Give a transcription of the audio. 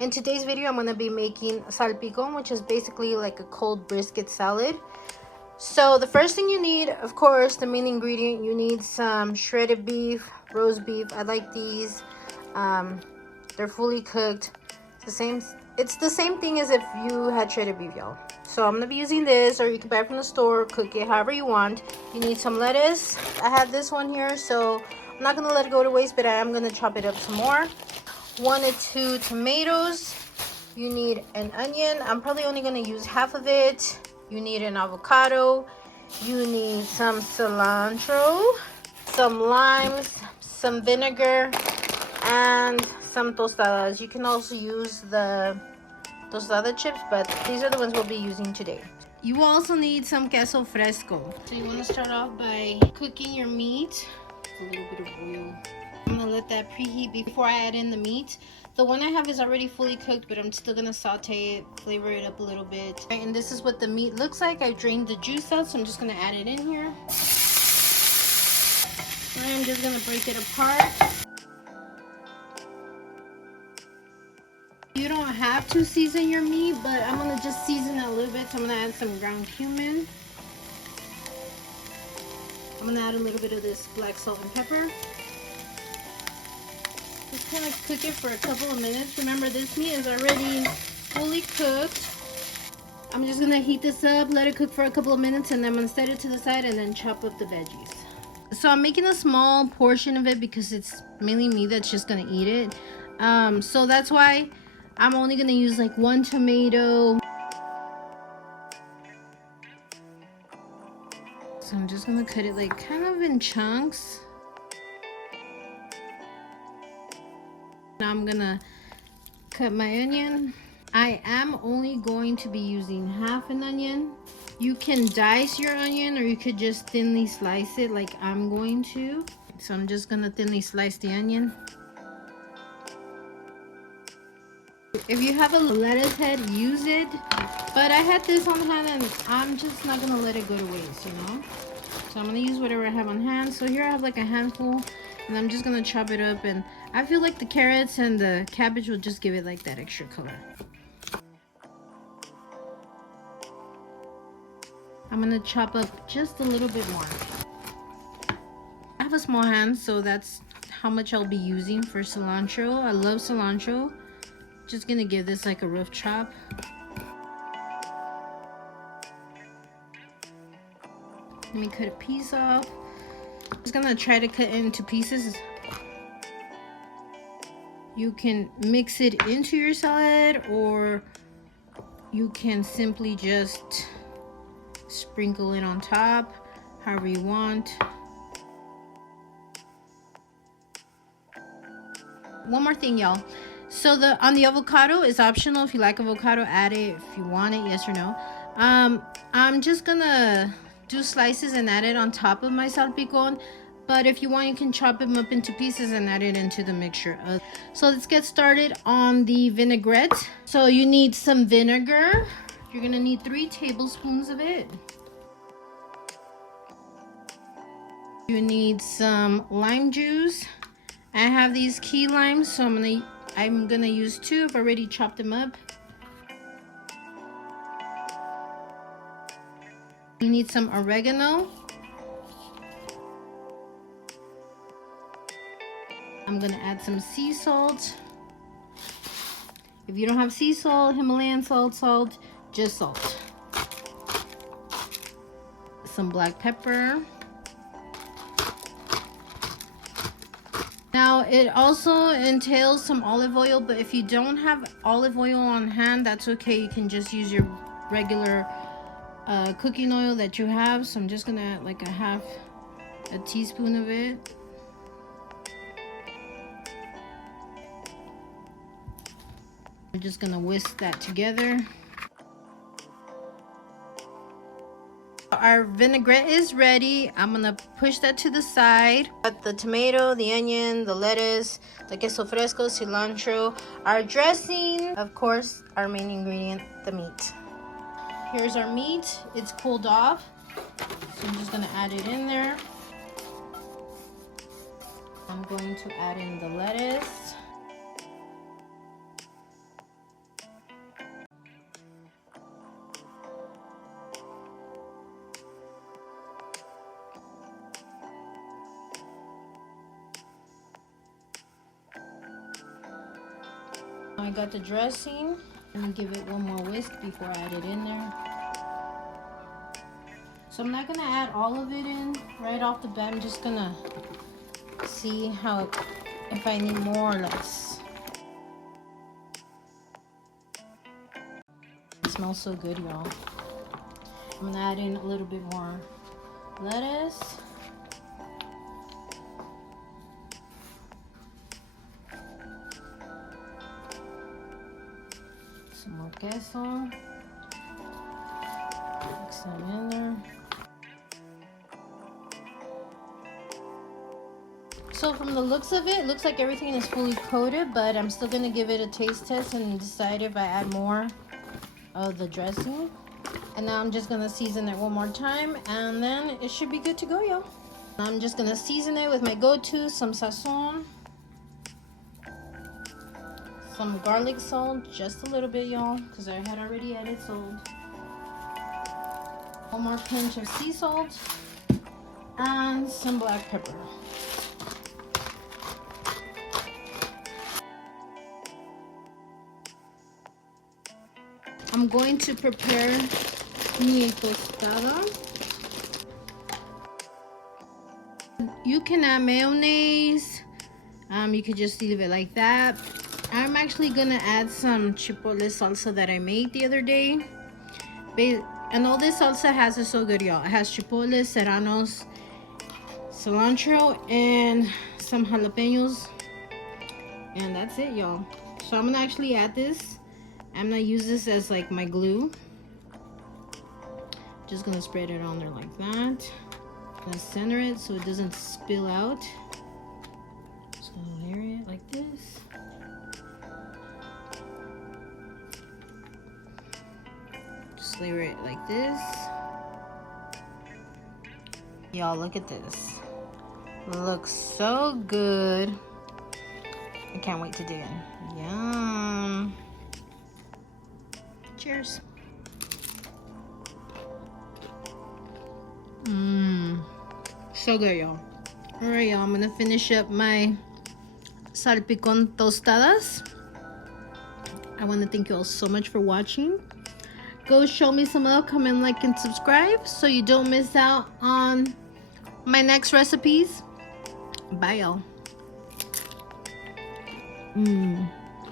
In today's video, I'm going to be making salpicon, which is basically like a cold brisket salad. So the first thing you need, of course, the main ingredient, you need some shredded beef, roast beef. I like these. They're fully cooked. It's the same thing as if you had shredded beef, y'all. So I'm gonna be using this, or you can buy it from the store, cook it however you want. You need some lettuce. I have this one here, so I'm not gonna let it go to waste, but I am gonna chop it up some more. 1 to 2 tomatoes. You need an onion. I'm probably only gonna use half of it. You need an avocado. You need some cilantro, some limes, some vinegar, and some tostadas. You can also use the tostada chips, but these are the ones we'll be using today. You also need some queso fresco. So you want to start off by cooking your meat. A little bit of oil. I'm gonna let that preheat before I add in the meat. The one I have is already fully cooked, but I'm still gonna saute it, flavor it up a little bit. Right, and this is what the meat looks like. I drained the juice out, so I'm just gonna add it in here. And I'm just gonna break it apart. You don't have to season your meat, but I'm gonna just season it a little bit. So I'm gonna add some ground cumin. I'm gonna add a little bit of this black salt and pepper. Just kind of cook it for a couple of minutes. Remember, this meat is already fully cooked. I'm just gonna heat this up, let it cook for a couple of minutes, and then I'm gonna set it to the side and then chop up the veggies. So I'm making a small portion of it because it's mainly me that's just gonna eat it. So that's why I'm only gonna use like 1 tomato. So I'm just gonna cut it like kind of in chunks. Now I'm gonna cut my onion. I am only going to be using half an onion. You can dice your onion, or you could just thinly slice it like I'm going to. So I'm just gonna thinly slice the onion. If you have a lettuce head, use it. But I had this on hand and I'm just not gonna let it go to waste, you know? So I'm gonna use whatever I have on hand. So here I have like a handful, and I'm just gonna chop it up, and I feel like the carrots and the cabbage will just give it like that extra color. I'm gonna chop up just a little bit more. I have a small hand, so that's how much I'll be using for cilantro. I love cilantro. Just gonna give this like a rough chop. Let me cut a piece off. I'm just gonna try to cut it into pieces. You can mix it into your salad, or you can simply just sprinkle it on top, however you want. One more thing, y'all. So on the avocado is optional. If you like avocado, add it. If you want it, yes or no. I'm just gonna do slices and add it on top of my salpicon. But if you want, you can chop them up into pieces and add it into the mixture. So let's get started on the vinaigrette. So you need some vinegar. You're gonna need 3 tablespoons of it. You need some lime juice. I have these key limes, so I'm gonna use 2. I've already chopped them up. You need some oregano. I'm gonna add some sea salt. If you don't have sea salt, Himalayan salt, just salt. Some black pepper. Now it also entails some olive oil, but if you don't have olive oil on hand, that's okay. You can just use your regular cooking oil that you have. So I'm just gonna add like a teaspoon of it. I'm just gonna whisk that together. Our vinaigrette is ready. I'm gonna push that to the side. Got the tomato, the onion, the lettuce, the queso fresco, cilantro, our dressing, of course, our main ingredient, the meat. Here's our meat. It's cooled off, so I'm just gonna add it in there. I'm going to add in the lettuce. I got the dressing. Let me give it one more whisk before I add it in there. So I'm not gonna add all of it in right off the bat. I'm just gonna see how, if I need more or less. It smells so good, y'all. I'm gonna add in a little bit more lettuce. Some more queso. Mix that in there. So from the looks of it, looks like everything is fully coated, but I'm still gonna give it a taste test and decide if I add more of the dressing. And now I'm just gonna season it one more time, and then it should be good to go, y'all. I'm just gonna season it with my go-to, some sazon, some garlic salt, just a little bit, y'all, because I had already added salt. One more pinch of sea salt, and some black pepper. I'm going to prepare mi tostada. You can add mayonnaise. You could just leave it like that. I'm actually gonna add some chipotle salsa that I made the other day. And all this salsa has is so good, y'all. It has chipotle, serranos, cilantro, and some jalapenos. And that's it, y'all. So I'm gonna actually add this. I'm gonna use this as like my glue. Just gonna spread it on there like that. Gonna center it so it doesn't spill out. Just gonna layer it like this. Just layer it like this. Y'all, look at this. Looks so good. I can't wait to dig in. Yum. Cheers. So good, y'all. All right, y'all. I'm gonna finish up my Salpicon tostadas. I want to thank you all so much for watching. Go show me some love, comment, like, and subscribe so you don't miss out on my next recipes. Bye, y'all.